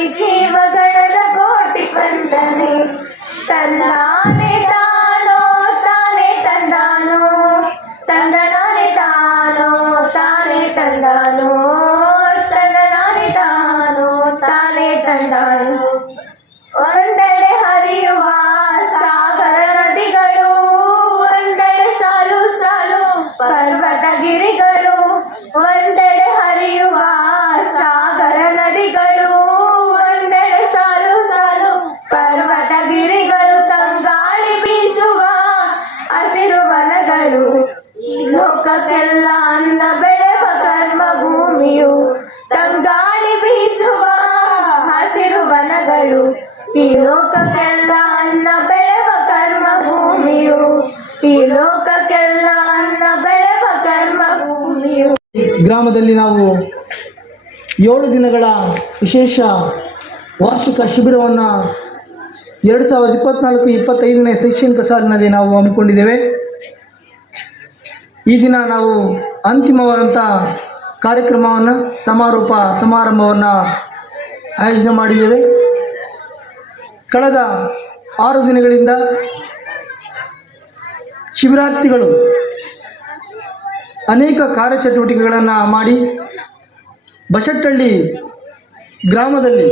ಕೋಟಿ ಕೋಟಿ ಜೀವಗಣದ ಕೋಟಿ ಬಂದನೆ ತನ್ನಾನೆ ತಾನೋ ತಾನೇ ತಂದಾನೋ ತಂದನಾನೆ ತಾನೋ ತಾನೇ ತಂದಾನೋ ತಂದನಾನೆ ತಾನೋ ತಾನೇ ತಂದಾನೋ ಬೀಸುವ ಹಸಿರು ವನಗಳು ಈ ಲೋಕಕ್ಕೆಲ್ಲ ಅನ್ನ ಬೆಳೆವ ಕರ್ಮ ಭೂಮಿಯು ಈ ಲೋಕಕ್ಕೆಲ್ಲ ಅನ್ನ ಬೆಳೆವ ಕರ್ಮ ಭೂಮಿಯು ಗ್ರಾಮದಲ್ಲಿ ನಾವು ಏಳು ದಿನಗಳ ವಿಶೇಷ ವಾರ್ಷಿಕ ಶಿಬಿರವನ್ನು ಎರಡು ಸಾವಿರದ ಇಪ್ಪತ್ನಾಲ್ಕು ಇಪ್ಪತ್ತೈದನೇ ಶೈಕ್ಷಣಿಕ ಸಾಲಿನಲ್ಲಿ ನಾವು ಹಮ್ಮಿಕೊಂಡಿದ್ದೇವೆ. ಈ ದಿನ ನಾವು ಅಂತಿಮವಾದಂಥ ಕಾರ್ಯಕ್ರಮವನ್ನು ಸಮಾರೋಪ ಸಮಾರಂಭವನ್ನು ಆಯೋಜನೆ ಮಾಡಿದ್ದೇವೆ. ಕಳೆದ ಆರು ದಿನಗಳಿಂದ ಶಿಬಿರಾರ್ಥಿಗಳು ಅನೇಕ ಕಾರ್ಯಚಟುವಟಿಕೆಗಳನ್ನು ಮಾಡಿ ಬಸಟ್ಟಳ್ಳಿ ಗ್ರಾಮದಲ್ಲಿ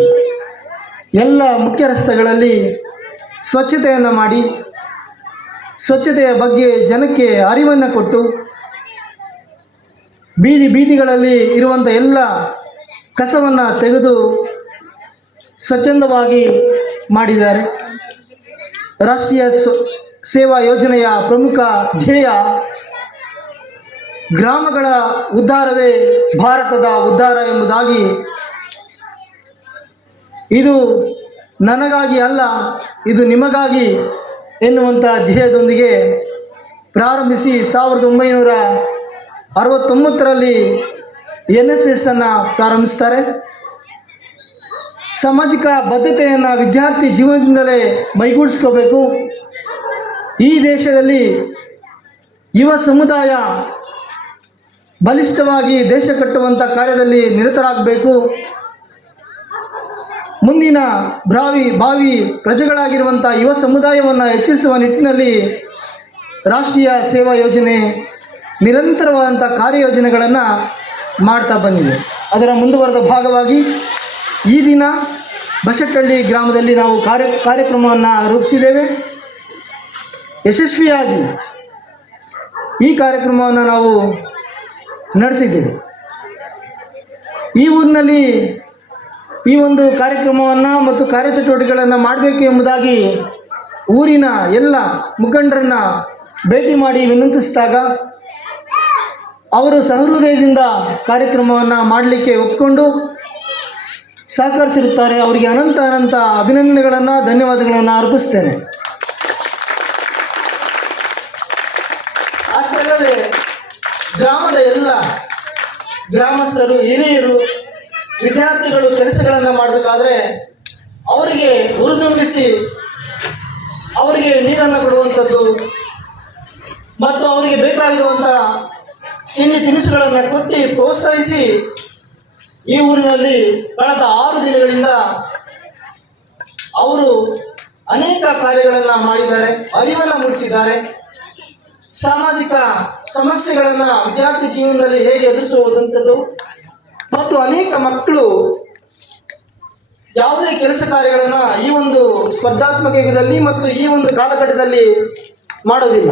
ಎಲ್ಲ ಮುಖ್ಯ ರಸ್ತೆಗಳಲ್ಲಿ ಸ್ವಚ್ಛತೆಯನ್ನು ಮಾಡಿ, ಸ್ವಚ್ಛತೆಯ ಬಗ್ಗೆ ಜನಕ್ಕೆ ಅರಿವನ್ನು ಕೊಟ್ಟು ಬೀದಿ ಬೀದಿಗಳಲ್ಲಿ ಇರುವಂಥ ಎಲ್ಲ ಕಸವನ್ನು ತೆಗೆದು ಸ್ವಚ್ಛಂದವಾಗಿ ಮಾಡಿದ್ದಾರೆ. ರಾಷ್ಟ್ರೀಯ ಸ್ವ ಯೋಜನೆಯ ಪ್ರಮುಖ ಧ್ಯೇಯ ಗ್ರಾಮಗಳ ಉದ್ಧಾರವೇ ಭಾರತದ ಉದ್ಧಾರ ಎಂಬುದಾಗಿ ಇದು ನನಗಾಗಿ ಅಲ್ಲ, ಇದು ನಿಮಗಾಗಿ ಎನ್ನುವಂಥ ಧ್ಯೇಯದೊಂದಿಗೆ ಪ್ರಾರಂಭಿಸಿ ಸಾವಿರದ ಒಂಬೈನೂರ ಅರವತ್ತೊಂಬತ್ತರಲ್ಲಿ ಎನ್ ಎಸ್ ಎಸ್ ಅನ್ನು ಪ್ರಾರಂಭಿಸ್ತಾರೆ. ಸಾಮಾಜಿಕ ಬದ್ಧತೆಯನ್ನು ವಿದ್ಯಾರ್ಥಿ ಜೀವನದಿಂದಲೇ ಮೈಗೂಡಿಸ್ಕೋಬೇಕು. ಈ ದೇಶದಲ್ಲಿ ಯುವ ಸಮುದಾಯ ಬಲಿಷ್ಠವಾಗಿ ದೇಶ ಕಟ್ಟುವಂಥ ಕಾರ್ಯದಲ್ಲಿ ನಿರತರಾಗಬೇಕು. ಮುಂದಿನ ಭಾವಿ ಬಾವಿ ಪ್ರಜೆಗಳಾಗಿರುವಂಥ ಯುವ ಸಮುದಾಯವನ್ನು ಹೆಚ್ಚಿಸುವ ನಿಟ್ಟಿನಲ್ಲಿ ರಾಷ್ಟ್ರೀಯ ಸೇವಾ ಯೋಜನೆ ನಿರಂತರವಾದಂಥ ಕಾರ್ಯಯೋಜನೆಗಳನ್ನು ಮಾಡ್ತಾ ಬಂದಿದೆ. ಅದರ ಮುಂದುವರೆದ ಭಾಗವಾಗಿ ಈ ದಿನ ಬಸಟ್ಟಹಳ್ಳಿ ಗ್ರಾಮದಲ್ಲಿ ನಾವು ಕಾರ್ಯ, ಕಾರ್ಯಕ್ರಮವನ್ನು ರೂಪಿಸಿದ್ದೇವೆ. ಯಶಸ್ವಿಯಾಗಿ ಈ ಕಾರ್ಯಕ್ರಮವನ್ನು ನಾವು ನಡೆಸಿದ್ದೇವೆ. ಈ ಊರಿನಲ್ಲಿ ಈ ಒಂದು ಕಾರ್ಯಕ್ರಮವನ್ನು ಮತ್ತು ಕಾರ್ಯಚಟುವಟಿಕೆಗಳನ್ನು ಮಾಡಬೇಕು ಎಂಬುದಾಗಿ ಊರಿನ ಎಲ್ಲ ಮುಖಂಡರನ್ನು ಭೇಟಿ ಮಾಡಿ ವಿನಂತಿಸಿದಾಗ ಅವರು ಸಹೃದಯದಿಂದ ಕಾರ್ಯಕ್ರಮವನ್ನು ಮಾಡಲಿಕ್ಕೆ ಒಪ್ಪಿಕೊಂಡು ಸಹಕರಿಸಿರುತ್ತಾರೆ. ಅವರಿಗೆ ಅನಂತ ಅನಂತ ಅಭಿನಂದನೆಗಳನ್ನು, ಧನ್ಯವಾದಗಳನ್ನು ಅರ್ಪಿಸ್ತೇನೆ. ಅಷ್ಟಲ್ಲದೆ ಗ್ರಾಮದ ಎಲ್ಲ ಗ್ರಾಮಸ್ಥರು, ಹಿರಿಯರು, ವಿದ್ಯಾರ್ಥಿಗಳು ಕೆಲಸಗಳನ್ನು ಮಾಡಬೇಕಾದ್ರೆ ಅವರಿಗೆ ಹುರಿದುಂಬಿಸಿ ಅವರಿಗೆ ನೀರನ್ನು ಕೊಡುವಂಥದ್ದು ಮತ್ತು ಅವರಿಗೆ ಬೇಕಾಗಿರುವಂಥ ತಿಂಡಿ ತಿನಿಸುಗಳನ್ನು ಕೊಟ್ಟು ಪ್ರೋತ್ಸಾಹಿಸಿ ಈ ಊರಿನಲ್ಲಿ ಕಳೆದ ಆರು ದಿನಗಳಿಂದ ಅವರು ಅನೇಕ ಕಾರ್ಯಗಳನ್ನು ಮಾಡಿದ್ದಾರೆ, ಅರಿವನ್ನು ಮೂಡಿಸಿದ್ದಾರೆ. ಸಾಮಾಜಿಕ ಸಮಸ್ಯೆಗಳನ್ನು ವಿದ್ಯಾರ್ಥಿ ಜೀವನದಲ್ಲಿ ಹೇಗೆ ಎದುರಿಸುವುದಂಥದ್ದು ಮತ್ತು ಅನೇಕ ಮಕ್ಕಳು ಯಾವುದೇ ಕೆಲಸ ಕಾರ್ಯಗಳನ್ನು ಈ ಒಂದು ಸ್ಪರ್ಧಾತ್ಮಕ ಯುಗದಲ್ಲಿ ಮತ್ತು ಈ ಒಂದು ಕಾಲಘಟ್ಟದಲ್ಲಿ ಮಾಡೋದಿಲ್ಲ.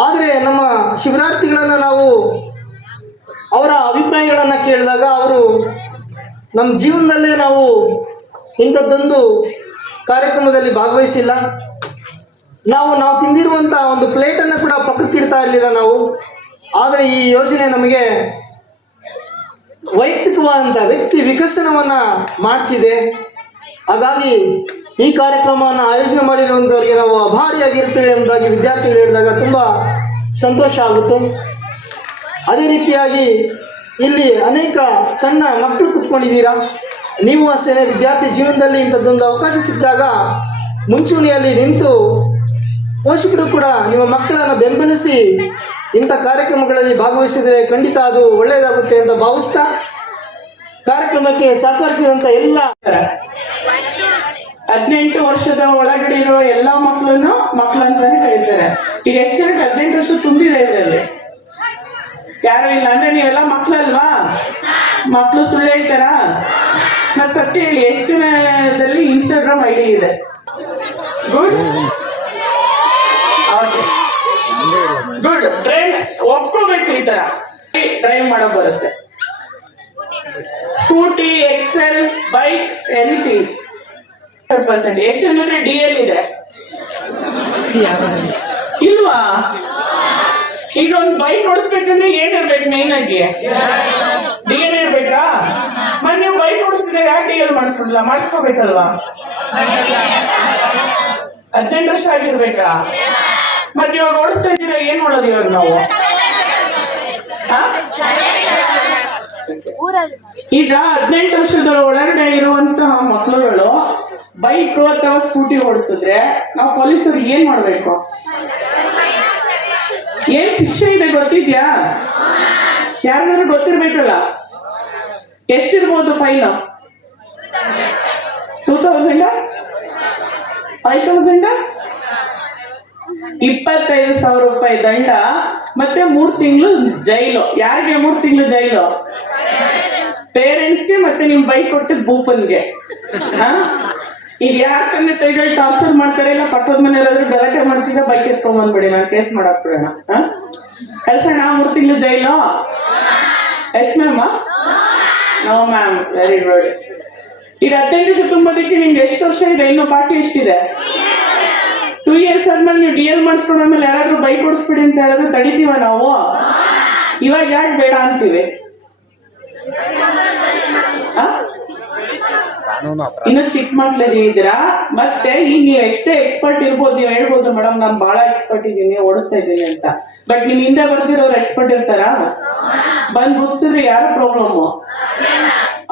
ಆದರೆ ನಮ್ಮ ಶಿಬಿರಾರ್ಥಿಗಳನ್ನು ನಾವು ಅವರ ಅಭಿಪ್ರಾಯಗಳನ್ನು ಕೇಳಿದಾಗ ಅವರು ನಮ್ಮ ಜೀವನದಲ್ಲೇ ನಾವು ಇಂಥದ್ದೊಂದು ಕಾರ್ಯಕ್ರಮದಲ್ಲಿ ಭಾಗವಹಿಸಿಲ್ಲ. ನಾವು ನಾವು ತಿಂದಿರುವಂಥ ಒಂದು ಪ್ಲೇಟನ್ನು ಕೂಡ ಪಕ್ಕಕ್ಕೆ ಇಡ್ತಾ ಇರಲಿಲ್ಲ ನಾವು. ಆದರೆ ಈ ಯೋಜನೆ ನಮಗೆ ವೈಯಕ್ತಿಕವಾದಂಥ ವ್ಯಕ್ತಿ ವಿಕಸನವನ್ನು ಮಾಡಿಸಿದೆ. ಹಾಗಾಗಿ ಈ ಕಾರ್ಯಕ್ರಮವನ್ನು ಆಯೋಜನೆ ಮಾಡಿರುವಂಥವರಿಗೆ ನಾವು ಅಭಾರಿಯಾಗಿರ್ತೇವೆ ಎಂಬುದಾಗಿ ವಿದ್ಯಾರ್ಥಿಗಳು ಹೇಳಿದಾಗ ತುಂಬ ಸಂತೋಷ ಆಗುತ್ತೆ. ಅದೇ ರೀತಿಯಾಗಿ ಇಲ್ಲಿ ಅನೇಕ ಸಣ್ಣ ಮಕ್ಕಳು ಕೂತ್ಕೊಂಡಿದ್ದೀರಾ? ನೀವು ಅಷ್ಟೇ ವಿದ್ಯಾರ್ಥಿ ಜೀವನದಲ್ಲಿ ಇಂಥದ್ದೊಂದು ಅವಕಾಶ ಸಿಕ್ಕಿದಾಗ ಮುಂಚೂಣಿಯಲ್ಲಿ ನಿಂತು ಪೋಷಕರು ಕೂಡ ನಿಮ್ಮ ಮಕ್ಕಳನ್ನು ಬೆಂಬಲಿಸಿ ಇಂಥ ಕಾರ್ಯಕ್ರಮಗಳಲ್ಲಿ ಭಾಗವಹಿಸಿದರೆ ಖಂಡಿತ ಅದು ಒಳ್ಳೆಯದಾಗುತ್ತೆ ಅಂತ ಭಾವಿಸ್ತಾ ಕಾರ್ಯಕ್ರಮಕ್ಕೆ ಸಹಕರಿಸಿದಂಥ ಎಲ್ಲ ಹದಿನೆಂಟು ವರ್ಷದ ಒಳಗಡೆ ಇರೋ ಎಲ್ಲಾ ಮಕ್ಕಳನ್ನು ಮಕ್ಕಳು ಅಂತಾನೆ ಕರೀತಾರೆ. ಈಗ ಎಷ್ಟು ಹದಿನೆಂಟು ವರ್ಷ ತುಂಬಿದೆ ಇದರಲ್ಲಿ? ಯಾರು ಇಲ್ಲ ಅಂದ್ರೆ ನೀವೆಲ್ಲ ಮಕ್ಕಳಲ್ವಾ? ಮಕ್ಕಳು ಸುಳ್ಳು ಹೇಳ್ತಾರ? ಮತ್ತೆ ಸತ್ಯ ಹೇಳಿ, ಎಷ್ಟು ಜನದಲ್ಲಿ ಇನ್ಸ್ಟಾಗ್ರಾಮ್ ಐಡಿ ಇದೆ? ಗುಡ್ ಗುಡ್ ಟ್ರೈನ್ ಒಪ್ಕೋಬೇಕು ಈ ತರ. ಡ್ರೈವ್ ಮಾಡೋ ಬರುತ್ತೆ. Scooty Excel bike anything percent ಎಷ್ಟು ಅಂದ್ರೆ ಡಿ ಎಲ್ ಇದೆ ಇಲ್ವಾ? ಈಗ ಒಂದು ಬೈಕ್ ಓಡಿಸ್ಬೇಕಂದ್ರೆ ಏನಿರ್ಬೇಕು ಮೇನ್ ಆಗಿ? ಡಿ ಎಲ್ ಇರ್ಬೇಕಾ? ಮತ್ತೆ ನೀವು ಬೈಕ್ ಓಡಿಸ್ತಿದ್ರೆ ಯಾಕೆ ಡಿ ಎಲ್ ಮಾಡಿಸ್ಕೊಡ್ಲ ಮಾಡಿಸ್ಕೋಬೇಕಲ್ವಾ? ಹದಿನೆಂಟು ವರ್ಷ ಆಗಿರ್ಬೇಕಾ? ಮತ್ತೆ ಇವಾಗ ಓಡಿಸ್ತಾ ಇದ್ದೀರಾ, ಏನ್ ಮಾಡೋದು ಇವಾಗ ನಾವು? ಹಾ? ಈಗ ಹದಿನೆಂಟು ವರ್ಷದ ಒಳಗಡೆ ಇರುವಂತಹ ಮಕ್ಕಳುಗಳು ಬೈಕ್ ಅಥವಾ ಸ್ಕೂಟಿ ಓಡಿಸಿದ್ರೆ ನಾವು ಪೊಲೀಸರಿಗೆ ಏನ್ ಮಾಡ್ಬೇಕು? ಏನ್ ಶಿಕ್ಷೆ ಇದೆ ಗೊತ್ತಿದ್ಯಾ? ಯಾರಾದ್ರೂ ಗೊತ್ತಿರ್ಬೇಕಲ್ಲ? ಎಷ್ಟಿರ್ಬೋದು fine two thousand five thousand ಇಪ್ಪತ್ತೈದು ಸಾವಿರ ರೂಪಾಯಿ ದಂಡ, ಮತ್ತೆ ಮೂರ್ ತಿಂಗಳು ಜೈಲು. ಯಾರಿಗೆ ಮೂರ್ ತಿಂಗಳು ಜೈಲು? ಪೇರೆಂಟ್ಸ್ಗೆ ಮತ್ತೆ ನಿಮ್ ಬೈಕ್ ಕೊಟ್ಟಿದ್ ಭೂಪನ್ಗೆ? ಈಗ ಯಾರ ತಂದೆ ತೈಗಳು ಟಾರ್ಚರ್ ಮಾಡ್ತಾರೆ ಇಲ್ಲ ಪಕ್ಕದ ಮನೆಯವರಾದ್ರೂ ಗಲಾಟೆ ಮಾಡ್ತಿದ್ದ ಬೈಕ್ ಎತ್ಕೊಂಡ್ ಬಂದ್ಬಿಡಿ, ನಾನು ಕೇಸ್ ಮಾಡಕ್ ಬಿಡೋಣ? ಕಳ್ಸೋಣ, ಮೂರ್ ತಿಂಗಳು ಜೈಲು? Yes ma'am no ma'am very good ಈಗ ಹದಿನೈದು ವರ್ಷ ತುಂಬೋದಕ್ಕೆ ನಿಮ್ಗೆ ಎಷ್ಟು ವರ್ಷ ಇದೆ? ಇನ್ನು ಪಾರ್ಟಿ ಎಷ್ಟಿದೆ? ಟೂ ಇಯರ್ಸ್ ಆದ್ಮೇಲೆ ನೀವು ಡಿ ಎಲ್ ಮಾಡಿಸ್ಕೊಂಡ್ಮೇಲೆ ಯಾರಾದ್ರೂ ಬೈಕ್ ಓಡಿಸ್ಬಿಡಿ ಅಂತ ಯಾರಾದ್ರೂ ತಡಿತೀವ ನಾವು? ಇವಾಗ ಯಾಕೆ ಬೇಡ ಅಂತೀವಿ? ಇನ್ನು ಚಿಕ್ಕ ಮಕ್ಳಲ್ಲಿ ಇದ್ದೀರಾ ಮತ್ತೆ ಈಗ ನೀವು ಎಷ್ಟೇ ಎಕ್ಸ್ಪರ್ಟ್ ಇರ್ಬೋದು, ನೀವು ಹೇಳ್ಬೋದು, ಮೇಡಮ್, ನಾನು ಬಹಳ ಎಕ್ಸ್ಪರ್ಟ್ ಇದ್ದೀನಿ, ಓಡಿಸ್ತಾ ಇದ್ದೀನಿ ಅಂತ. ಬಟ್ ನಿಮ್ ಹಿಂದೆ ಬರ್ದಿರೋರು ಎಕ್ಸ್ಪರ್ಟ್ ಇರ್ತಾರಾ? ಬಂದ್ ಮುಗಿಸಿದ್ರೆ ಯಾರು ಪ್ರಾಬ್ಲಮ್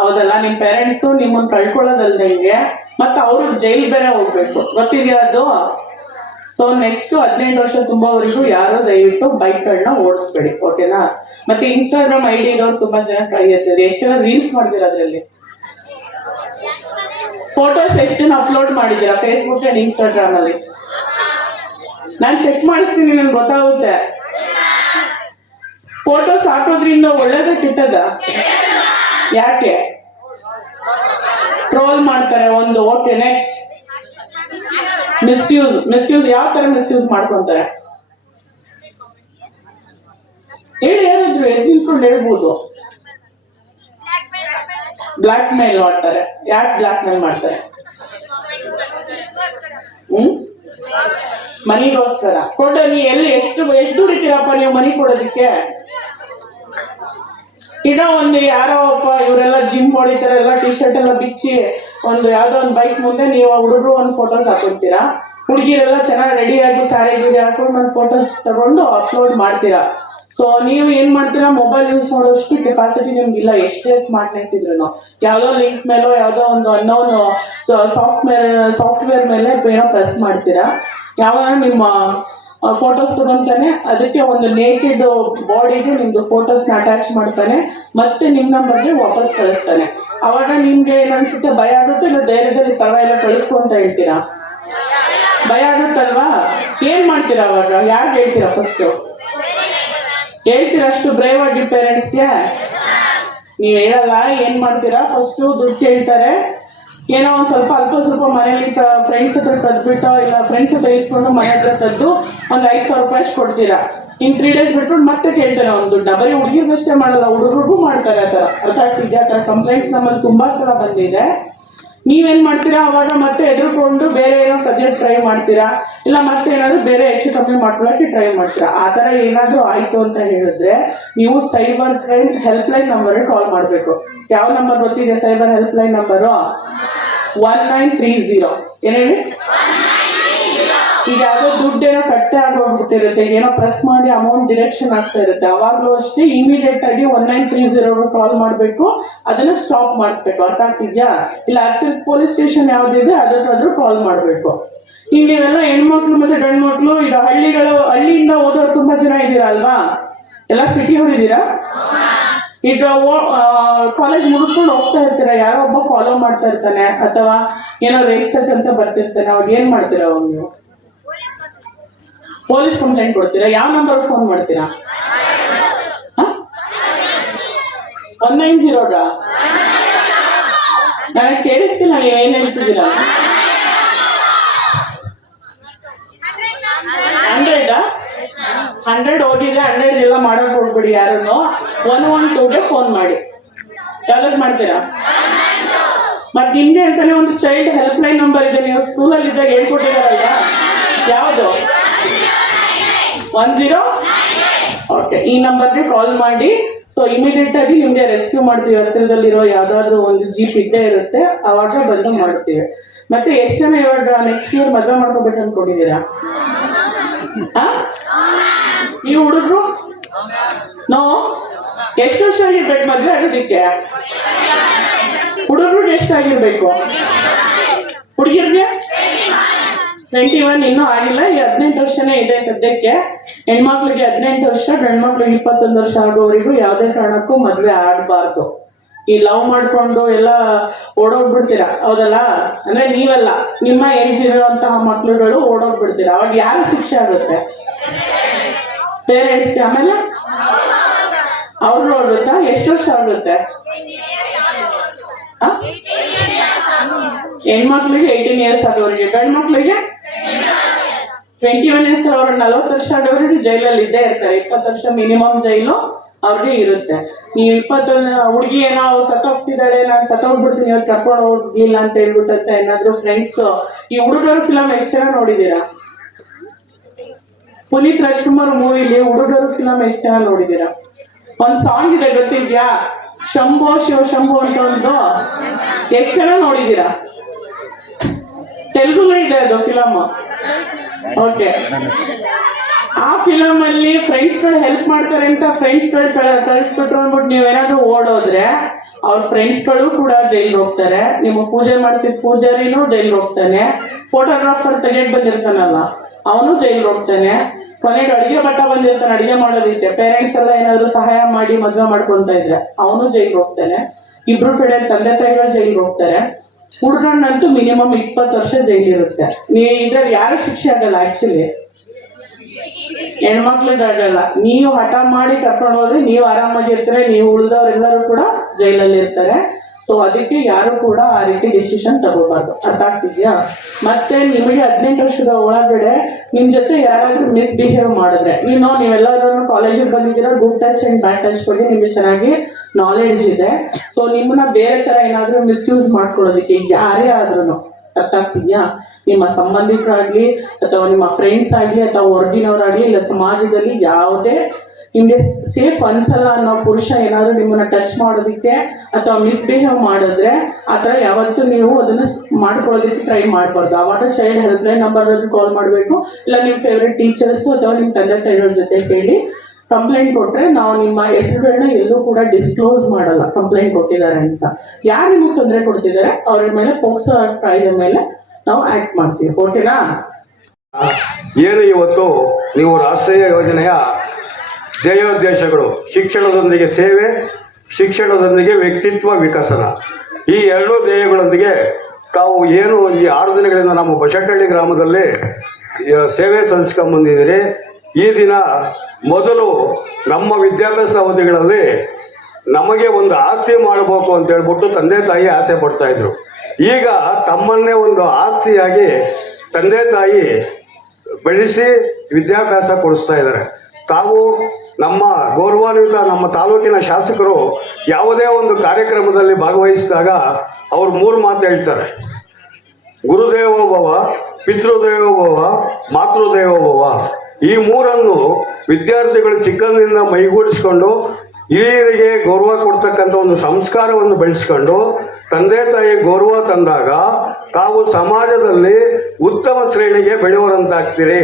ಹೌದಲ್ಲ, ನಿಮ್ ಪೇರೆಂಟ್ಸ್ ನಿಮ್ಮನ್ನ ಕಳ್ಕೊಳ್ಳೋದಲ್ದಂಗೆ, ಮತ್ತೆ ಅವ್ರು ಜೈಲ್ ಬೇರೆ ಹೋಗ್ಬೇಕು. ಗೊತ್ತಿದ್ಯಾ ಅದು? ಸೊ ನೆಕ್ಸ್ಟ್ ಹದಿನೆಂಟು ವರ್ಷ ತುಂಬಾವರೆಗೂ ಯಾರು ದಯವಿಟ್ಟು ಬೈಕ್ ಗಳನ್ನ ಓಡಿಸ್ಬೇಡಿ ಓಕೆನಾ ಮತ್ತೆ ಇನ್ಸ್ಟಾಗ್ರಾಮ್ ಐಡಿ ಇರೋರು ತುಂಬಾ ಜನ ಎತ್ತಿದೆ ಎಷ್ಟು ಜನ ರೀಲ್ಸ್ ಮಾಡ್ತೀರ ಅದ್ರಲ್ಲಿ? ಫೋಟೋಸ್ ಎಷ್ಟು ಜನ ಅಪ್ಲೋಡ್ ಮಾಡಿದ್ದೀರಾ? ಫೇಸ್ಬುಕ್ ಅಂಡ್ ಇನ್ಸ್ಟಾಗ್ರಾಮ್ ಅಲ್ಲಿ? ನಾನ್ ಚೆಕ್ ಮಾಡಿಸ್ತೀನಿ ನನ್ಗೆ ಗೊತ್ತಾಗುತ್ತೆ. ಫೋಟೋಸ್ ಹಾಕೋದ್ರಿಂದ ಒಳ್ಳೇದ ಕೆಟ್ಟದ? ಯಾಕೆ? ಟ್ರೋಲ್ ಮಾಡ್ತಾರೆ ಒಂದು ಓಕೆ ನೆಕ್ಸ್ಟ್ ಮಿಸ್ಯೂಸ್ ಮಿಸ್ಯೂಸ್ ಯಾವ ತರ ಮಿಸ್ಯೂಸ್ ಮಾಡ್ಕೊಂತಾರೆ? ಹೇಳಿ ಏನಾದ್ರು ಎದ್ದು ನಿಂತ್ಕೊಂಡು ಹೇಳ್ಬೋದು. ಬ್ಲಾಕ್ ಮೇಲ್ ಮಾಡ್ತಾರೆ. ಯಾಕೆ ಬ್ಲಾಕ್ ಮೇಲ್ ಮಾಡ್ತಾರೆ? ಹ್ಮ್? ಮನಿಗೋಸ್ಕರ. ಕೊಟ್ಟ ನೀ ಎಲ್ಲಿ ಎಷ್ಟು ಎಷ್ಟು ದುಡಿತೀರಪ್ಪ ನೀವು ಮನಿ ಕೊಡೋದಕ್ಕೆ? ಈಗ ಒಂದು ಯಾರೋ ಒಬ್ಬ ಇವರೆಲ್ಲ ಜಿಮ್ ಹೊಡಿತಾರೆ, ಎಲ್ಲ ಟಿ ಶರ್ಟ್ ಎಲ್ಲ ಬಿಚ್ಚಿ ಒಂದು ಯಾವ್ದೋ ಒಂದು ಬೈಕ್ ಮುಂದೆ ನೀವು ಹುಡುಗರು ಒಂದು ಫೋಟೋಸ್ ಹಾಕೊಡ್ತೀರಾ ಹುಡುಗಿರೆಲ್ಲ ಚೆನ್ನಾಗಿ ರೆಡಿ ಆಗಿ ಸಾರಿ ಹಾಕೊಂಡು ಒಂದು ಫೋಟೋಸ್ ತಗೊಂಡು ಅಪ್ಲೋಡ್ ಮಾಡ್ತೀರಾ? ಸೊ ನೀವು ಏನ್ ಮಾಡ್ತೀರಾ? ಮೊಬೈಲ್ ಯೂಸ್ ಮಾಡೋಷ್ಟು ಕೆಪಾಸಿಟಿ ನಿಮ್ಗಿಲ್ಲ ಎಷ್ಟೇ ಸ್ಮಾರ್ಟ್ನೆಸ್ ಇದ್ರು ಯಾವ್ದೋ ಲಿಂಕ್ ಮೇಲೋ, ಯಾವ್ದೋ ಒಂದು ಅನ್ನೋನ್ ಸಾಫ್ಟ್ವೇರ್ ಸಾಫ್ಟ್ವೇರ್ ಮೇಲೆ ಏನೋ ಪ್ರೆಸ್ ಮಾಡ್ತೀರಾ? ಯಾವಾಗ ನಿಮ್ಮ ಫೋಟೋಸ್ ತಗೊಂತಾನೆ ಅದಕ್ಕೆ ಒಂದು ನೇಕೆಡ್ ಬಾಡಿಗೆ ನಿಮ್ದು ಫೋಟೋಸ್ನ ಅಟ್ಯಾಚ್ ಮಾಡ್ತಾನೆ ಮತ್ತೆ ನಿಮ್ ನಂಬರ್ಗೆ ವಾಪಸ್ ಕಳಿಸ್ತಾನೆ ಅವಾಗ ನಿಮ್ಗೆ ಏನನ್ಸುತ್ತೆ ಭಯ ಆಗುತ್ತೆ ಇಲ್ಲ ಧೈರ್ಯದಲ್ಲಿ ಪರವಾಗಿಲ್ಲ, ಕಳಿಸ್ಕೊ ಅಂತ ಹೇಳ್ತೀರಾ? ಭಯ ಆಗುತ್ತಲ್ವಾ? ಏನ್ ಮಾಡ್ತೀರಾ ಅವಾಗ? ಯಾರು ಹೇಳ್ತೀರಾ ಫಸ್ಟ್ ಹೇಳ್ತೀರಾ ಅಷ್ಟು ಬ್ರೇವ್ ಆಗಿ ಪೇರೆಂಟ್ಸ್ಗೆ? ನೀವ್ ಹೇಳಲ್ಲ, ಏನ್ ಮಾಡ್ತೀರಾ? ಫಸ್ಟ್ ದುಡ್ಡು ಕೇಳ್ತಾರೆ. ಏನೋ ಒಂದ್ ಸ್ವಲ್ಪ ಅಲ್ಪ ಸ್ವಲ್ಪ ಮನೇಲಿ ಫ್ರೆಂಡ್ಸ್ ಹತ್ರ ಕದ್ಬಿಟ್ಟು, ಇಲ್ಲ ಫ್ರೆಂಡ್ಸ್ ಹತ್ರ ಇಸ್ಕೊಂಡು ಮನೆ ಹತ್ರ ಕದ್ದು ಒಂದ್ ಐದ್ ಸಾವಿರ ರೂಪಾಯಿ ಅಷ್ಟು ಕೊಡ್ತೀರಾ? ಇನ್ ತ್ರೀ ಡೇಸ್ ಬಿಟ್ಬಿಟ್ಟು ಮತ್ತೆ ಕೇಳ್ತಾರೆ ಒಂದ್ ದುಡ್ಡ ಬರೀ ಹುಡುಗಿರ್ಗಷ್ಟೇ ಮಾಡಲ್ಲ, ಹುಡುಗರಿಗೂ ಮಾಡ್ತಾರೆ ಆ ತರ ಅರ್ಥ ಆಗ್ತಿದ್ಯಾ ಆ ಥರ ಕಂಪ್ಲೇಂಟ್ಸ್ ನಮ್ಮಲ್ಲಿ ತುಂಬಾ ಸಲ ಬಂದಿದೆ. ನೀವೇನ್ ಮಾಡ್ತೀರಾ? ಅವಾಗ ಮತ್ತೆ ಎದುರ್ಕೊಂಡು ಬೇರೆ ಏನೋ ಸಬ್ಜೆಕ್ಟ್ ಟ್ರೈ ಮಾಡ್ತೀರಾ? ಇಲ್ಲ ಮತ್ತೆ ಏನಾದ್ರು ಬೇರೆ ಹೆಚ್ಚು ಕಮ್ಮಿ ಮಾಡ್ಕೊಳಕ್ಕೆ ಟ್ರೈ ಮಾಡ್ತೀರಾ? ಆ ತರ ಏನಾದ್ರು ಆಯ್ತು ಅಂತ ಹೇಳಿದ್ರೆ ನೀವು cyber crime help line number call ಮಾಡಬೇಕು. ಯಾವ ನಂಬರ್ ಗೊತ್ತಿದೆ cyber help line number one nine three zero ಏನೇಳಿ ಈಗ ಯಾವ್ದೋ ದುಡ್ಡು ಏನೋ ಕಟ್ಟೆ ಆಗೋಗ್ಬಿಟ್ಟಿರುತ್ತೆ, ಏನೋ ಪ್ರೆಸ್ ಮಾಡಿ ಅಮೌಂಟ್ ಡಿರೆಕ್ಷನ್ ಆಗ್ತಾ ಇರುತ್ತೆ. ಅವಾಗ್ಲೂ ಅಷ್ಟೇ ಇಮಿಡಿಯೇಟ್ ಆಗಿ one nine three zero call ಮಾಡಬೇಕು, ಅದನ್ನ ಸ್ಟಾಪ್ ಮಾಡಿಸ್ಬೇಕು. ಅರ್ಥ ಆಗ್ತಿದ್ಯಾ? ಇಲ್ಲ ಹತ್ತಿರ ಪೊಲೀಸ್ ಸ್ಟೇಷನ್ ಯಾವ್ದಿದೆ, ಅದಕ್ಕಾದ್ರೂ ಕಾಲ್ ಮಾಡಬೇಕು. ಈಗ ನೀವೆಲ್ಲ ಹೆಣ್ಮಕ್ಳು ಮತ್ತೆ ಗಂಡು ಮಕ್ಳು ಈಗ ಹಳ್ಳಿಗಳು, ಹಳ್ಳಿಯಿಂದ ಓದೋರು ತುಂಬಾ ಜನ ಇದ್ದೀರಾ ಅಲ್ವಾ? ಎಲ್ಲ ಸಿಟಿ ಇದ್ದೀರಾ? ಈಗ ಕಾಲೇಜ್ ಮುಗಿಸ್ಕೊಂಡು ಹೋಗ್ತಾ ಇರ್ತೀರಾ? ಯಾರೋ ಒಬ್ಬ ಫಾಲೋ ಮಾಡ್ತಾ ಇರ್ತಾನೆ, ಅಥವಾ ಏನೋ ರೇಕ್ಸಕ್ ಅಂತ ಬರ್ತಿರ್ತಾನೆ ಅವಾಗ ಏನ್ ಮಾಡ್ತೀರಾ ಅವ್ರು? ನೀವು ಪೊಲೀಸ್ ಕಂಪ್ಲೇಂಟ್ ಕೊಡ್ತೀರಾ? ಯಾವ ನಂಬರ್ ಫೋನ್ ಮಾಡ್ತೀರಾ? ಒನ್ ನೈನ್ ಜೀರೋ ನನಗೆ ಕೇಳಿಸ್ತಿಲ್ಲ, ನೀವು ಏನ್ ಹೇಳ್ತಿದ್ದೀರಾ? ಹಂಡ್ರೆಡ್ ಹಂಡ್ರೆಡ್ ಹೋಗಿದೆ ಹಂಡ್ರೆಡ್ ಎಲ್ಲ ಮಾಡೋಕ್ ಹೋಗ್ಬಿಡಿ ಯಾರನ್ನು. ಒನ್ ಒನ್ ಟೂಗೆ ಫೋನ್ ಮಾಡಿ. ಯಾವ್ದಾದ್ರು ಮಾಡ್ತೀರಾ? ಮತ್ತೆ ನಿಮ್ಗೆ ಅಂತಾನೆ ಒಂದು ಚೈಲ್ಡ್ ಹೆಲ್ಪ್ ಲೈನ್ ನಂಬರ್ ಇದೆ, ನೀವು ಸ್ಕೂಲಲ್ಲಿ ಇದ್ದಾಗ ಹೇಳ್ಕೊಟ್ಟಿದಾರಲ್ಲ ಯಾವುದು? ಒನ್ ಜೀರೋ ಓಕೆ ಈ ನಂಬರ್ಗೆ ಕಾಲ್ ಮಾಡಿ. ಸೊ ಇಮಿಡಿಯೇಟ್ ಆಗಿ ನಿಮ್ಗೆ ರೆಸ್ಕ್ಯೂ ಮಾಡ್ತೀವಿ. ಹತ್ತಿರದಲ್ಲಿರೋ ಯಾವ್ದಾದ್ರು ಒಂದು ಜೀಪ್ ಇದ್ದೇ ಇರುತ್ತೆ. ಅವಾಗ ಬಂದು ಮಾಡ್ತೀವಿ. ಮತ್ತೆ ಎಷ್ಟು ಜನ ಇವಾಗ ನೆಕ್ಸ್ಟ್ ಇಯರ್ ಮದುವೆ ಮಾಡ್ಕೋಬೇಕು ಅನ್ಕೊಂಡಿದ್ದೀರಾ? ಈ ಹುಡುಗರು? ನೋ ಎಷ್ಟು ವರ್ಷ ಆಗಿರ್ಬೇಕು ಮದ್ವೆ ಆಗೋದಿಕ್ಕೆ? ಹುಡುಗರಿಗೆ ಎಷ್ಟಾಗಿರ್ಬೇಕು ಹುಡುಗಿರ್ಗೆ? ಟ್ವೆಂಟಿ ಒನ್ ಇನ್ನೂ ಆಗಿಲ್ಲ. ಈ ಹದಿನೆಂಟು ವರ್ಷನೇ ಇದೆ ಸದ್ಯಕ್ಕೆ. ಹೆಣ್ಮಕ್ಳಿಗೆ ಹದಿನೆಂಟು ವರ್ಷ ಗಂಡ್ಮಕ್ಳಿಗೆ ಇಪ್ಪತ್ತೊಂದು ವರ್ಷ ಆಗೋವರೆಗೂ ಯಾವುದೇ ಕಾರಣಕ್ಕೂ ಮದ್ವೆ ಆಗಬಾರ್ದು. ಈ ಲವ್ ಮಾಡ್ಕೊಂಡು ಎಲ್ಲ ಓಡೋಗ್ಬಿಡ್ತೀರಾ? ಹೌದಲ್ಲ? ಅಂದ್ರೆ ನೀವಲ್ಲ ನಿಮ್ಮ ಏಜ್ ಇರುವಂತಹ ಮಕ್ಳುಗಳು ಓಡೋಗ್ಬಿಡ್ತೀರಾ? ಅವಾಗ ಯಾರು ಶಿಕ್ಷೆ ಆಗುತ್ತೆ? ಪೇರೆಂಟ್ಸ್ ಆಮೇಲೆ? ಅವ್ರು ಆಗುತ್ತಾ? ಎಷ್ಟು ವರ್ಷ ಆಗುತ್ತೆ? ಹೆಣ್ಮಕ್ಳಿಗೆ ಏಯ್ಟೀನ್ ಇಯರ್ಸ್ ಆಗೋರಿಗೆ ಗಂಡು ಮಕ್ಳಿಗೆ ಟ್ವೆಂಟಿ ಒನ್ ಇಯರ್ಸ್ ಅವರು ನಲವತ್ತು ವರ್ಷ ಆಡೋರು ಜೈಲಲ್ಲಿ ಇದ್ದೇ ಇರ್ತಾರೆ. ಇಪ್ಪತ್ತು ವರ್ಷ ಮಿನಿಮಮ್ ಜೈಲು ಅವ್ರಿಗೆ ಇರುತ್ತೆ. ನೀವು ಇಪ್ಪತ್ತೊಂದು ಹುಡುಗಿ ಏನೋ ಅವ್ರು ಸತ್ತೋಗ್ತಿದ್ದಾಳೆ, ನಾನು ಸತ್ತೋಗ್ಬಿಡ್ತೀನಿ ಅವ್ರು ಕರ್ಕೊಂಡು ಹೋಗ್ಲಿಲ್ಲ ಅಂತ ಹೇಳ್ಬಿಟ್ಟಂತ ಏನಾದ್ರು ಫ್ರೆಂಡ್ಸ್ ಈ ಹುಡುಗರ ಫಿಲಮ್ ಎಷ್ಟು ಜನ ನೋಡಿದೀರಾ? ಪುನೀತ್ ರಾಜ್ಕುಮಾರ್ ಮೂವಿಲಿ ಹುಡುಗರು ಫಿಲಮ್ ಎಷ್ಟು ಜನ ನೋಡಿದೀರಾ? ಒಂದ್ ಸಾಂಗ್ ಇದೆ, ಗೊತ್ತಿದ್ಯಾ? ಶಂಭೋ ಶಿವ ಶಂಭು ಅಂತ ಒಂದು. ಎಷ್ಟು ಜನ ನೋಡಿದೀರಾ? ತೆಲುಗು ಇದೆ ಅದು ಫಿಲಮ್ ಓಕೆ ಆ ಫಿಲಮ್ ಅಲ್ಲಿ ಫ್ರೆಂಡ್ಸ್ ಹೆಲ್ಪ್ ಮಾಡ್ತಾರೆ ಅಂತ ಫ್ರೆಂಡ್ಸ್ಗಳು ಕಳಿಸ್ಬಿಟ್ರು ಅಂದ್ಬಿಟ್ಟು ನೀವೇನಾದ್ರೂ ಓಡೋದ್ರೆ ಅವ್ರ ಫ್ರೆಂಡ್ಸ್ಗಳು ಕೂಡ ಜೈಲ್ಗೆ ಹೋಗ್ತಾರೆ. ನಿಮ್ಮ ಪೂಜೆ ಮಾಡಿಸಿದ ಪೂಜಾರಿನೂ ಜೈಲ್ಗೆ ಹೋಗ್ತಾನೆ. ಫೋಟೋಗ್ರಾಫರ್ ತೆಗೆದ್ ಬಂದಿರ್ತಾನಲ್ಲ, ಅವನು ಜೈಲ್ಗೆ ಹೋಗ್ತಾನೆ. ಕೊನೆಗೆ ಅಡಿಗೆ ಬಟ್ಟ ಬಂದಿರ್ತಾನೆ, ಅಡಿಗೆ ಮಾಡೋದಿಕ್ಕೆ. ಪೇರೆಂಟ್ಸ್ ಎಲ್ಲ ಏನಾದ್ರು ಸಹಾಯ ಮಾಡಿ ಮದ್ವೆ ಮಾಡ್ಕೊಂತ ಇದ್ರೆ, ಅವನು ಜೈಲ್ಗೆ ಹೋಗ್ತಾನೆ. ಇಬ್ರು ಕಡೆ ತಂದೆ ತಾಯಿಗಳು ಜೈಲ್ಗೆ ಹೋಗ್ತಾರೆ. ಹುಡುಗಣ್ಣಂತೂ ಮಿನಿಮಮ್ ಇಪ್ಪತ್ತು ವರ್ಷ ಜೈಲಿರುತ್ತೆ ನೀ ಇದ್ರಲ್ಲಿ ಯಾರು ಶಿಕ್ಷೆ ಆಗಲ್ಲ ಆಕ್ಚುಲಿ ಹೆಣ್ಮಕ್ಳಿಗಾಗಲ್ಲ. ನೀವು ಹಠ ಮಾಡಿ ಕರ್ಕೊಂಡು ಹೋದ್ರೆ ನೀವು ಆರಾಮಾಗಿರ್ತಾರೆ, ನೀವು ಉಳಿದವರೆಲ್ಲರೂ ಕೂಡ ಜೈಲಲ್ಲಿ ಇರ್ತಾರೆ. ಸೊ ಅದಕ್ಕೆ ಯಾರು ಕೂಡ ಆ ರೀತಿ ಡಿಸಿಷನ್ ತಗೋಬಾರ್ದು. ಅರ್ಥ ಆಗ್ತಿದ್ಯಾ? ಮತ್ತೆ ನಿಮಗೆ ಹದಿನೆಂಟು ವರ್ಷದ ಒಳಗಡೆ ನಿಮ್ ಜೊತೆ ಯಾರಾದ್ರೂ ಮಿಸ್ಬಿಹೇವ್ ಮಾಡಿದ್ರೆ ನೀನು ನೀವೆಲ್ಲರೂ ಕಾಲೇಜಿಗೆ ಬಂದಿದ್ದೀರಾ good touch and bad touch ಬಗ್ಗೆ ನಿಮ್ಗೆ ಚೆನ್ನಾಗಿ ನಾಲೆಡ್ಜ್ ಇದೆ. ಸೊ ನಿಮ್ಮನ್ನ ಬೇರೆ ತರ ಏನಾದ್ರೂ ಮಿಸ್ಯೂಸ್ ಮಾಡ್ಕೊಳ್ಳೋದಕ್ಕೆ ಯಾರೇ ಆದ್ರೂ ಅರ್ಥ ಆಗ್ತಿದ್ಯಾ? ನಿಮ್ಮ ಸಂಬಂಧಿಕರಾಗ್ಲಿ ಅಥವಾ ನಿಮ್ಮ ಫ್ರೆಂಡ್ಸ್ ಆಗ್ಲಿ ಅಥವಾ ಹೊರಗಿನವರಾಗ್ಲಿ ಇಲ್ಲ, ಸಮಾಜದಲ್ಲಿ ಯಾವುದೇ ನಿಮ್ಗೆ ಸೇಫ್ ಅನ್ಸಲ್ಲ ಅನ್ನೋ ಪುರುಷ ಏನಾದರೂ ನಿಮ್ಮನ್ನ ಟಚ್ ಮಾಡೋದಕ್ಕೆ ಅಥವಾ ಮಿಸ್ಬಿಹೇವ್ ಮಾಡಿದ್ರೆ ಆ ಥರ ಯಾವತ್ತೂ ನೀವು ಅದನ್ನ ಮಾಡ್ಕೊಳ್ಳೋದಕ್ಕೆ ಟ್ರೈ ಮಾಡಬಾರ್ದು. ಅವಾಗ child help line number call ಮಾಡಬೇಕು. ಇಲ್ಲ ನಿಮ್ಮ ಫೇವ್ರೆಟ್ ಟೀಚರ್ಸ್ ಅಥವಾ ನಿಮ್ಮ ತಂದೆ ತಾಯಿಗಳ ಜೊತೆ ಕೇಳಿ ಕಂಪ್ಲೇಂಟ್ ಕೊಟ್ರೆ ನಾವು ನಿಮ್ಮ ಹೆಸರುಗಳನ್ನ ಎಲ್ಲೂ ಕೂಡ ಡಿಸ್ಕ್ಲೋಸ್ ಮಾಡಲ್ಲ. ಕಂಪ್ಲೇಂಟ್ ಕೊಟ್ಟಿದ್ದಾರೆ ಅಂತ. ಯಾರು ನಿಮಗೆ ತೊಂದರೆ ಕೊಡ್ತಿದ್ದಾರೆ? ಅವ್ರ ಮೇಲೆ ಪೋಕ್ಸೋ ಕಾಯ್ದೆ ಮೇಲೆ ನಾವು ಆಕ್ಟ್ ಮಾಡ್ತೀವಿ. ಓಕೆನಾ ಏನು ಇವತ್ತು ನೀವು ರಾಷ್ಟ್ರೀಯ ಯೋಜನೆಯ ಧ್ಯೇಯೋದ್ದೇಶಗಳು ಶಿಕ್ಷಣದೊಂದಿಗೆ ಸೇವೆ, ಶಿಕ್ಷಣದೊಂದಿಗೆ ವ್ಯಕ್ತಿತ್ವ ವಿಕಸನ. ಈ ಎರಡೂ ಧ್ಯೇಯಗಳೊಂದಿಗೆ ತಾವು ಏನು ಈ ಆರು ದಿನಗಳಿಂದ ನಮ್ಮ ಬಸಟಹಳ್ಳಿ ಗ್ರಾಮದಲ್ಲಿ ಸೇವೆ ಸಲ್ಲಿಸ್ಕೊಂಬಂದಿದ್ದೀರಿ ಈ ದಿನ ಮೊದಲು ನಮ್ಮ ವಿದ್ಯಾಭ್ಯಾಸ ಅವಧಿಗಳಲ್ಲಿ ನಮಗೆ ಒಂದು ಆಸ್ತಿ ಮಾಡಬೇಕು ಅಂತ ಹೇಳ್ಬಿಟ್ಟು ತಂದೆ ತಾಯಿ ಆಸೆ ಪಡ್ತಾ ಇದ್ರು. ಈಗ ತಮ್ಮನ್ನೇ ಒಂದು ಆಸ್ತಿಯಾಗಿ ತಂದೆ ತಾಯಿ ಬೆಳೆಸಿ ವಿದ್ಯಾಭ್ಯಾಸ ಕೊಡಿಸ್ತಾ ಇದ್ದಾರೆ. ತಾವು ನಮ್ಮ ಗೌರವಾನ್ವಿತ ನಮ್ಮ ತಾಲೂಕಿನ ಶಾಸಕರು ಯಾವುದೇ ಒಂದು ಕಾರ್ಯಕ್ರಮದಲ್ಲಿ ಭಾಗವಹಿಸಿದಾಗ ಅವರು ಮೂರು ಮಾತು ಹೇಳ್ತಾರೆ. ಗುರುದೇವೋಭವ ಪಿತೃದೇವೋಭವ ಮಾತೃದೇವೋಭವ ಈ ಮೂರನ್ನು ವಿದ್ಯಾರ್ಥಿಗಳು ಚಿಕ್ಕಂದಿನಿಂದ ಮೈಗೂಡಿಸ್ಕೊಂಡು ಹಿರಿಯರಿಗೆ ಗೌರವ ಕೊಡ್ತಕ್ಕಂಥ ಒಂದು ಸಂಸ್ಕಾರವನ್ನು ಬೆಳೆಸ್ಕೊಂಡು ತಂದೆ ತಾಯಿ ಗೌರವ ತಂದಾಗ ತಾವು ಸಮಾಜದಲ್ಲಿ ಉತ್ತಮ ಶ್ರೇಣಿಗೆ ಬೆಳೆಯುವರಂತಾಗ್ತೀರಿ.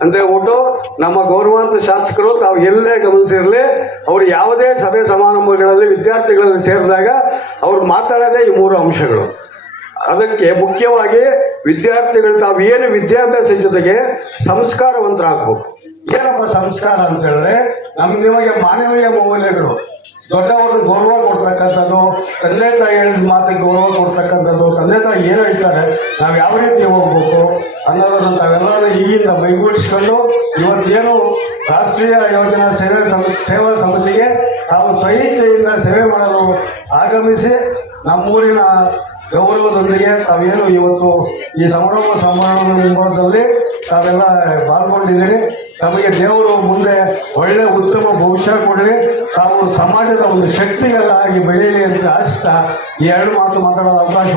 ಅಂತ ಒಟ್ಟು ನಮ್ಮ ಗೌರವಾಂತ ಶಾಸಕರು, ತಾವು ಎಲ್ಲೇ ಗಮನಿಸಿರಲಿ, ಅವರು ಯಾವುದೇ ಸಭೆ ಸಮಾರಂಭಗಳಲ್ಲಿ ವಿದ್ಯಾರ್ಥಿಗಳಲ್ಲಿ ಸೇರಿದಾಗ ಅವ್ರು ಮಾತಾಡೋದೇ ಈ ಮೂರು ಅಂಶಗಳು. ಅದಕ್ಕೆ ಮುಖ್ಯವಾಗಿ ವಿದ್ಯಾರ್ಥಿಗಳು ತಾವು ಏನು ವಿದ್ಯಾಭ್ಯಾಸ ಜೊತೆಗೆ ಸಂಸ್ಕಾರವಂತರಾಗಬೇಕು. ಏನಪ್ಪ ಸಂಸ್ಕಾರ ಅಂತ ಹೇಳಿದ್ರೆ ನಮ್ಗೆ ಮಾನವೀಯ ಮೌಲ್ಯಗಳು ದೊಡ್ಡವರು ಗೌರವ ಕೊಡ್ತಕ್ಕಂಥದ್ದು, ತಂದೆ ತಾಯಿ ಹೇಳಿದ ಮಾತಿಗೆ ಗೌರವ ಕೊಡ್ತಕ್ಕಂಥದ್ದು, ತಂದೆ ತಾಯಿ ಏನು ಹೇಳ್ತಾರೆ ನಾವು ಯಾವ ರೀತಿ ಹೋಗ್ಬೇಕು ಅನ್ನೋದನ್ನು ತಾವೆಲ್ಲರೂ ಈಗಿಂದ ಮೈಗೂಡಿಸ್ಕೊಂಡು ಇವತ್ತೇನು ರಾಷ್ಟ್ರೀಯ ಯೋಜನಾ ಸೇವೆ ಸೇವಾ ಸಮಿತಿಗೆ ತಾವು ಸ್ವಇಚ್ಛೆಯಿಂದ ಸೇವೆ ಮಾಡಲು ಆಗಮಿಸಿ ನಮ್ಮೂರಿನ ಗೌರವದೊಂದಿಗೆ ತಾವೇನು ಇವತ್ತು ಈ ಸಮಾರಂಭ ಸಮಾರಂಭದಲ್ಲಿ ತಾವೆಲ್ಲ ಪಾಲ್ಗೊಂಡಿದ್ದೀರಿ. ತಮಗೆ ದೇವರು ಮುಂದೆ ಒಳ್ಳೆ ಉತ್ತಮ ಭವಿಷ್ಯ ಕೊಡಲಿ ತಾವು ಸಮಾಜದ ಒಂದು ಶಕ್ತಿಗಳಾಗಿ ಬೆಳೆಯಲಿ ಅಂತ ಆಶಿಸ್ತಾ ಈ ಎರಡು ಮಾತು ಮಾತಾಡೋ ಅವಕಾಶ